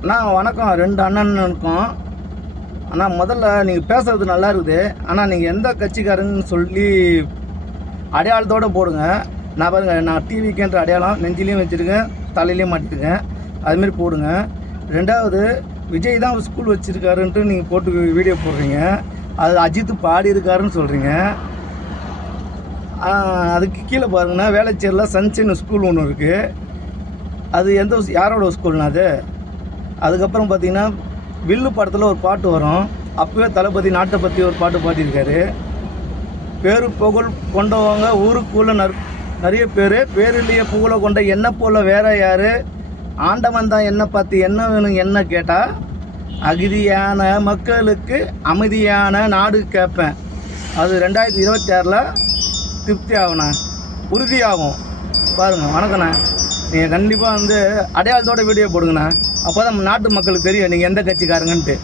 அண்ணா வணக்கம். ரெண்டு அண்ணன் இருக்கோம். அண்ணா முதல்ல நீங்கள் பேசுறது நல்லா இருக்குது. ஆனால் நீங்கள் எந்த கட்சிக்காரங்கன்னு சொல்லி அடையாளத்தோடு போடுங்க. நான் பாருங்க நான் டிவிக்குன்ற அடையாளம் நெஞ்சிலையும் வச்சுருக்கேன் தலையிலையும் மாட்டிருக்கேன். அதுமாரி போடுங்க. ரெண்டாவது விஜய் தான் ஒரு ஸ்கூல் வச்சுருக்காருன்ட்டு நீங்கள் போட்டு வீடியோ போடுறீங்க. அது அஜித் பாடி இருக்காருன்னு சொல்கிறீங்க அதுக்கு கீழே பாருங்கன்னா வேளச்சேரியில் சன்ஷைன் ஸ்கூல் ஒன்று இருக்குது அது எந்த யாரோட ஸ்கூல்னா அது? அதுக்கப்புறம் பார்த்தீங்கன்னா வில்லு படத்தில் ஒரு பாட்டு வரும். அப்போவே தளபதி நாட்டை பற்றி ஒரு பாட்டு பாடியிருக்காரு. பேரு புகழ் கொண்டவங்க ஊருக்குள்ள நற் நிறைய பேர். பேரிலேயே புகழை கொண்ட என்ன போல் வேற யார்? ஆண்டவன் தான் என்ன பார்த்து என்ன வேணும் என்ன கேட்டால் அகதியான மக்களுக்கு அமைதியான நாடு கேட்பேன். அது ரெண்டாயிரத்தி இருபத்தி ஆறில் திருப்தி ஆகுண்ணா உறுதியாகும். பாருங்கள் வணக்கண்ணா நீங்கள் கண்டிப்பாக வந்து அடையாளத்தோட வீடியோ போடுங்கண்ணா. அப்போ தான் நாட்டு மக்களுக்கு தெரியும் நீங்கள் எந்த கட்சிக்காரங்கன்ட்டு.